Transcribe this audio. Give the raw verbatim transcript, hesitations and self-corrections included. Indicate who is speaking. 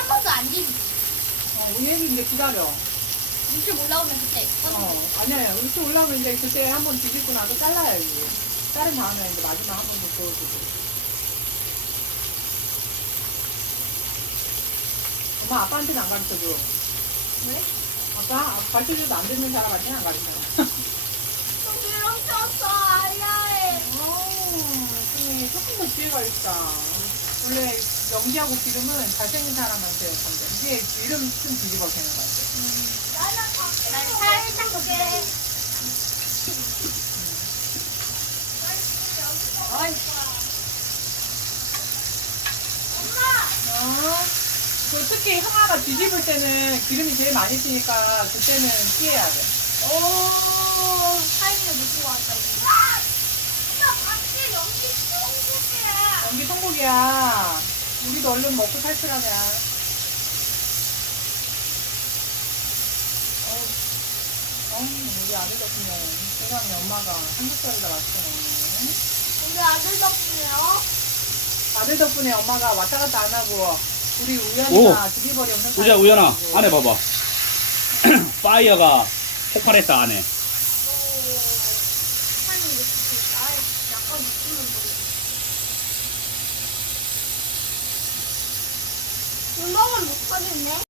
Speaker 1: 한 번도 안 뒤지.
Speaker 2: 어, 얘는 이제 기다려.
Speaker 1: 육즙 올라오면 그때.
Speaker 2: 어, 아니야. 이렇게 올라오면 이제 그때 한번 뒤집고 나서 잘라야지. 자른 다음에 이제 마지막 한 번 더 구워주고. 엄마 아빠한테는 안 가르쳐줘.
Speaker 1: 왜?
Speaker 2: 아빠 가르쳐줘도 안 듣는 사람한테는 안 가르쳐줘.
Speaker 1: 손이랑 쳤어, 아야해.
Speaker 2: 어, 근데 조금 더 기회가 있다. 원래 연기하고 기름은 잘생긴 사람한테 건데 이게 기름 좀 뒤집어 되는 것 같아.
Speaker 1: 난 살짝 볼게. 어이.
Speaker 2: 어? 그 특히 하나가 뒤집을 때는 기름이 제일 많이 튀니까 그때는 피해야 돼.
Speaker 1: 오, 타이밍을 놓치고 왔다, 이거. 엄마, 밖에 연기 천국이야.
Speaker 2: 연기 천국이야. 우리도 얼른 먹고 탈출하자. 어, 어, 우리 아들 덕분에 세상에 엄마가 삼겹살에다 맛있게 먹네.
Speaker 1: 우리 아들 덕분에요.
Speaker 2: 아들 덕분에 엄마가 왔다 갔다 안 하고 우리 우연이가 드리버리 영상
Speaker 3: 우자 우연아 안에 봐봐. 파이어가 폭발했다 안에.
Speaker 1: 타이밍 놓치고, 아, 약간 웃기는 거. 운동은 못 하겠네.